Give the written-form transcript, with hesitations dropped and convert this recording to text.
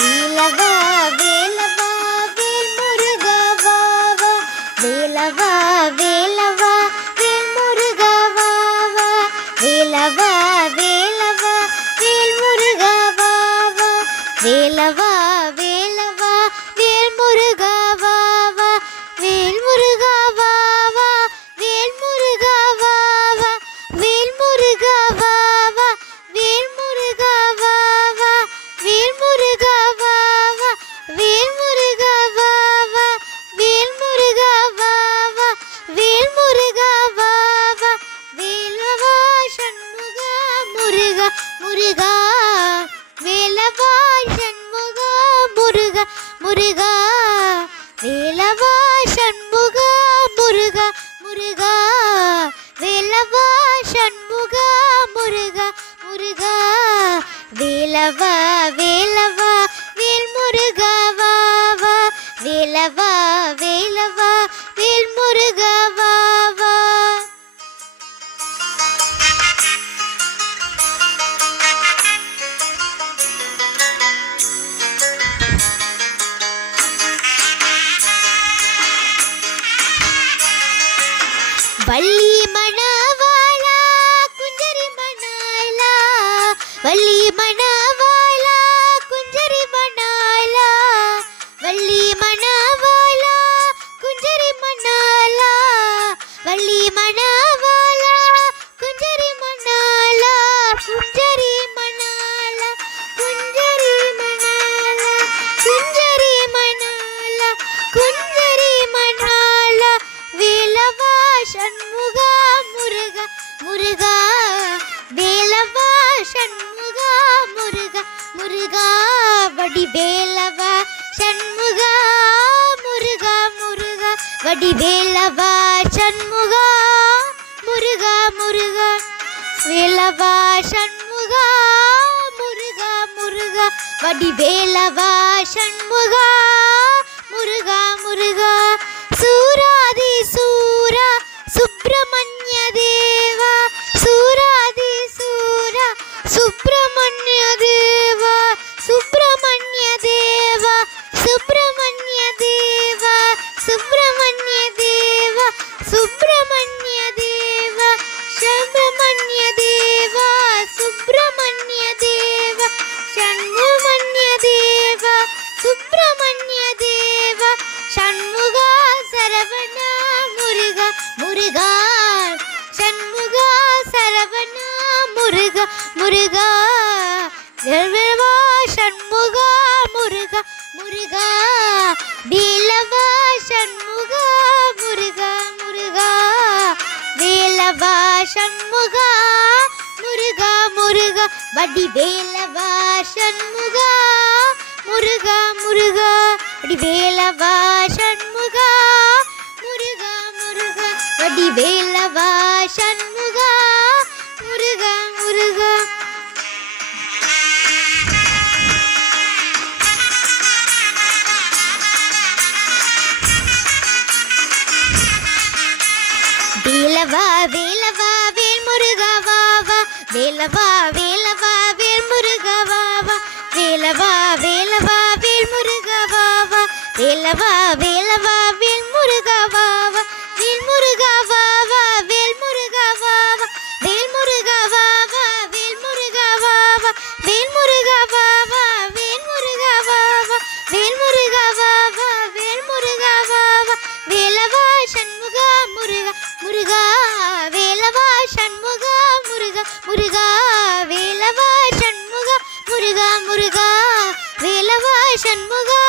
வேலவா வேலவா வேல் முருகா வா வா வேல் முருகா வா வா வேல் முருகா வா வா வேல் முருகா வா வா வேல் முருகா வா வா வேல் முருகா வா வா வேல் முருகா வா வா வேல் முருகா வா வா வேல் முருகா வா வா வேலவா சண்முகா முருகா முருகா வேலவா சண்முகா முருகா முருகா வேலவா சண்முகா முருகா முருகா வேலவா சண்முகா முருகா முருகா வேலவா வேலவா வேல் முருகா வா வா வேலவா வேலவா வேல் முருகா வா வா வள்ளி மணவாளா குஞ்சரி மணாலா வள்ளி மணவாளா குஞ்சரி மணாலா வள்ளி மணவாளா குஞ்சரி மணாலா வள்ளி மணவாளா குஞ்சரி மணாலா குஞ்சரி மணாலா குஞ்சரி மணாலா குஞ்சரி மணாலா குஞ்சரி மணாலா வேலவா சண்முகா முருகா முருகா வேலவா சண்முகா முருகா முருகா வடி வேலவா சண்முகா முருகா முருகா வடி வேலவா சண்முகா முருகா முருகா வேலவா சண்முகா முருகா முருகா வடி வேலவா சண்முகா முருகா முருகா சூராதி சூரா சுப்பிரமணிய தேவா சூராதி சூரா சுப்பிரமணிய தேவா சுப்பிரமணிய தேவா சுப்பிரமணிய தேவா சுப்பிரமணிய தேவா சுப்பிரமணிய தேவா சுப்பிரமணிய தேவா சுப்பிரமணிய தேவா சண்முகமணிய தேவா சுப்பிரமணிய தேவா சண்முகா சரவணா முருகா முருகா சண்முகா சரவணா முருகா முருகா வேலவா சண்முகா முருகா முருகா வேலவா சண்முகா முருகா முருகா வேலவா சண்முகா முருகா முருகா வடி வேலவா சண்முகா முருகா முருகா வடி வேலவா சண்முகா முருகா முருகா வடி வேலவா சண்முகா முருகா முருகா வேலவா வேலவா வேல் முருகா வா வா வேலவா வேலவா வேல் முருகா வா வா வேலவா வேலவா வேல் முருகா வா வா வேலவா வேலவா வேல் முருகா வா வா வேல் முருகா வா வா வேல் முருகா வா வா வேல் முருகா வா வா வேல் முருகா வா வா வேல் முருகா வா வா வேல் முருகா வா வா வேல் முருகா வா வா வேல் முருகா வா வா வேலவா சண்முகா முருகா முருகா வேலவா சண்முகா முருகா முருகா வேலவா சண்முகா முருகா முருகா வேலவா சண்முகா